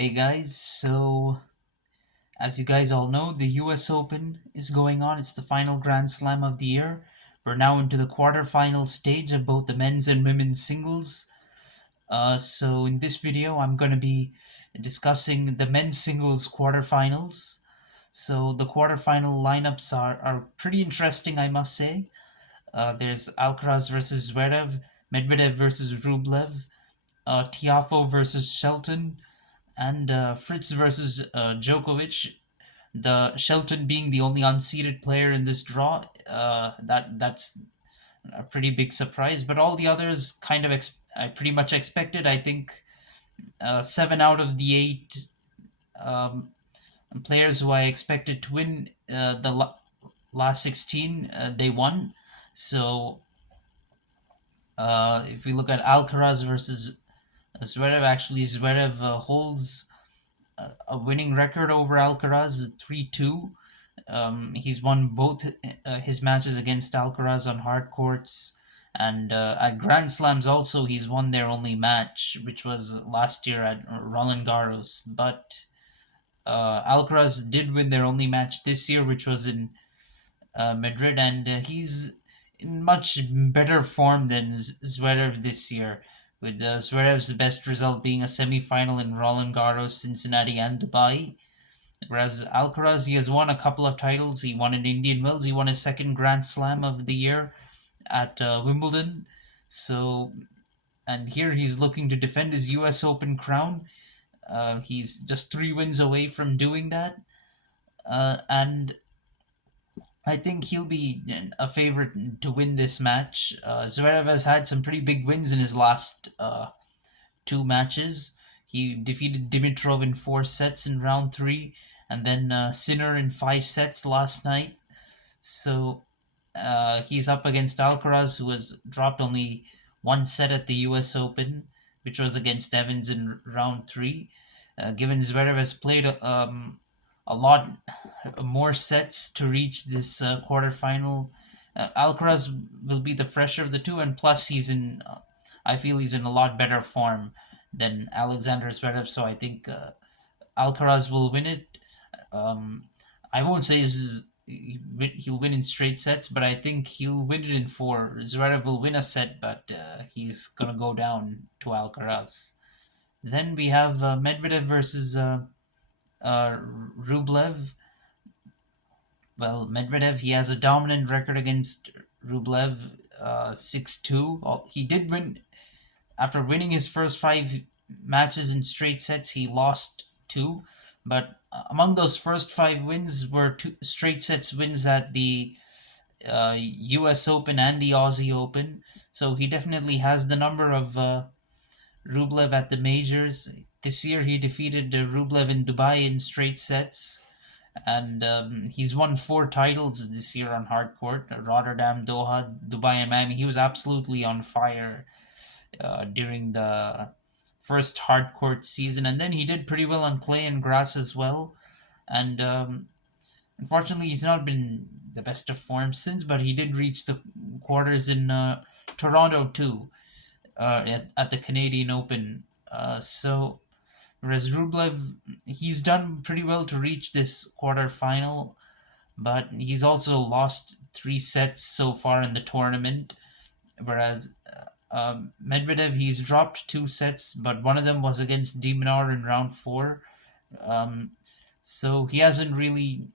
Hey guys, so as you guys all know, the US Open is going on. It's the final Grand Slam of the year. We're now into the quarterfinal stage of both the men's and women's singles. So in this video, I'm going to be discussing the men's singles quarterfinals. So the quarterfinal lineups are pretty interesting, I must say. There's Alcaraz versus Zverev, Medvedev versus Rublev, Tiafo versus Shelton, and Fritz versus Djokovic. The Shelton being the only unseeded player in this draw, that's a pretty big surprise. But all the others kind of I pretty much expected. I think 7 out of the 8 um, players who I expected to win the last 16, they won. So if we look at Alcaraz versus Zverev, actually Zverev holds a winning record over Alcaraz, 3-2. He's won both his matches against Alcaraz on hard courts, and at Grand Slams also he's won their only match, which was last year at Roland Garros. But Alcaraz did win their only match this year, which was in Madrid, and he's in much better form than Zverev this year, with Zverev's best result being a semi-final in Roland Garros, Cincinnati, and Dubai. Whereas Alcaraz, he has won a couple of titles. He won an Indian Wells. He won his second Grand Slam of the year at Wimbledon. So, and here he's looking to defend his U.S. Open crown. He's just 3 wins away from doing that. And I think he'll be a favorite to win this match. Zverev has had some pretty big wins in his last 2 matches. He defeated Dimitrov in 4 sets in round three, and then Sinner in 5 sets last night. So he's up against Alcaraz, who has dropped only 1 set at the U.S. Open, which was against Evans in round three. Given Zverev has played a lot more sets to reach this quarterfinal, Alcaraz will be the fresher of the two, and plus I feel he's in a lot better form than Alexander Zverev, so I think Alcaraz will win it. Um, I won't say he'll win in straight sets, but I think he'll win it in four. Zverev will win a set, but he's gonna go down to Alcaraz. Then we have Medvedev versus Rublev. Well, Medvedev, he has a dominant record against Rublev, 6-2. He did win after winning his first 5 matches in straight sets. He lost two, but among those first 5 wins were two straight sets wins at the U.S. Open and the Aussie Open. So he definitely has the number of Rublev at the majors. This year he defeated Rublev in Dubai in straight sets, and he's won 4 titles this year on hard court: Rotterdam, Doha, Dubai, and Miami. He was absolutely on fire during the first hard court season, and then he did pretty well on clay and grass as well. And unfortunately, he's not been the best of form since, but he did reach the quarters in Toronto too, at the Canadian Open. So whereas Rublev, he's done pretty well to reach this quarterfinal, but he's also lost 3 sets so far in the tournament. Whereas Medvedev, he's dropped 2 sets, but one of them was against Demonar in round four. Um, so he hasn't really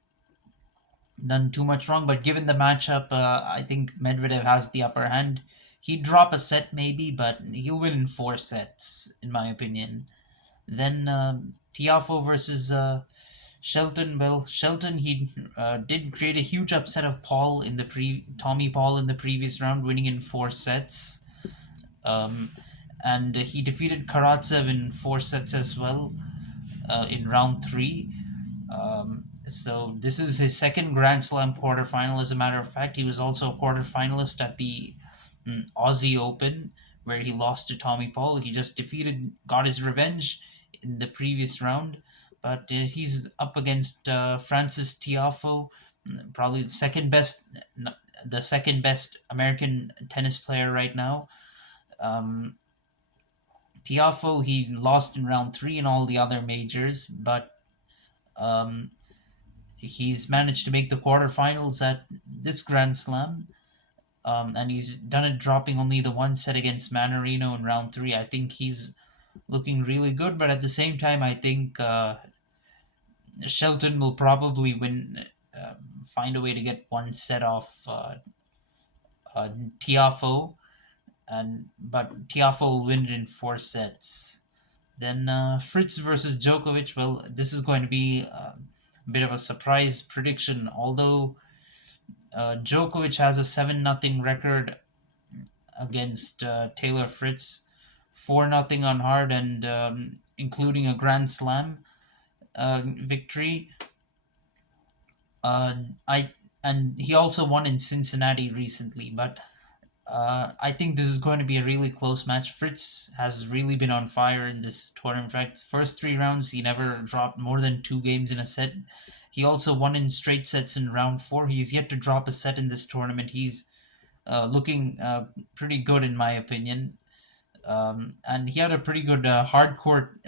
done too much wrong. But given the matchup, I think Medvedev has the upper hand. He'd drop a set maybe, but he'll win in 4 sets, in my opinion. Then Tiafo versus Shelton. Well, Shelton, he did create a huge upset of Tommy Paul in the previous round, winning in 4 sets. Um, and he defeated Karatsev in 4 sets as well in round three. So this is his second Grand Slam quarterfinal. As a matter of fact, he was also a quarterfinalist at the Aussie Open, where he lost to Tommy Paul. He just got his revenge in the previous round, but he's up against Francis Tiafo, probably the second best American tennis player right now. Um, Tiafo, he lost in round three in all the other majors, but um, he's managed to make the quarterfinals at this Grand Slam. And he's done it dropping only the one set against Manarino in round three. I think he's looking really good, but at the same time, I think Shelton will probably find a way to get one set off Tiafo, and but Tiafo will win it in four sets. Then Fritz versus Djokovic. Well, this is going to be a bit of a surprise prediction. Although Djokovic has a 7-0 record against Taylor Fritz, 4-0 on hard, and including a Grand Slam victory. I and he also won in Cincinnati recently, but I think this is going to be a really close match. Fritz has really been on fire in this tournament. In fact, first three rounds he never dropped more than two games in a set. He also won in straight sets in round four. He's yet to drop a set in this tournament. He's looking pretty good in my opinion, and he had a pretty good hard court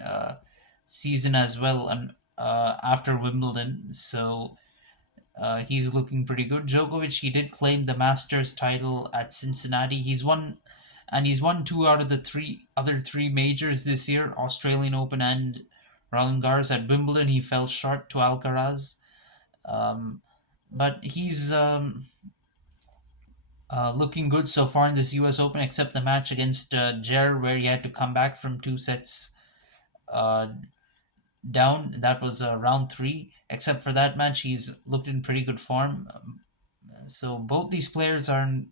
season as well, and after Wimbledon, so he's looking pretty good. Djokovic, he did claim the Masters title at Cincinnati. He's won two out of the three majors this year: Australian Open and Roland Garros. At Wimbledon, he fell short to Alcaraz, um, but he's looking good so far in this U.S. Open, except the match against Jer, where he had to come back from two sets uh, down. That was round three. Except for that match, he's looked in pretty good form. So both these players are in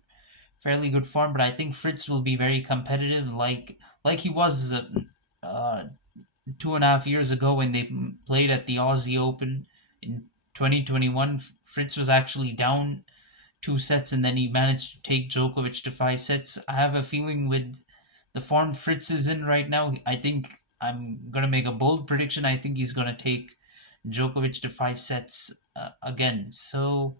fairly good form, but I think Fritz will be very competitive, like he was 2.5 years ago when they played at the Aussie Open in 2021. Fritz was actually down two sets, and then he managed to take Djokovic to five sets. I have a feeling with the form Fritz is in right now, I think I'm gonna make a bold prediction. I think he's gonna take Djokovic to five sets again. So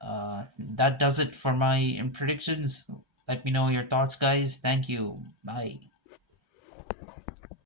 that does it for my predictions. Let me know your thoughts, guys. Thank you. Bye.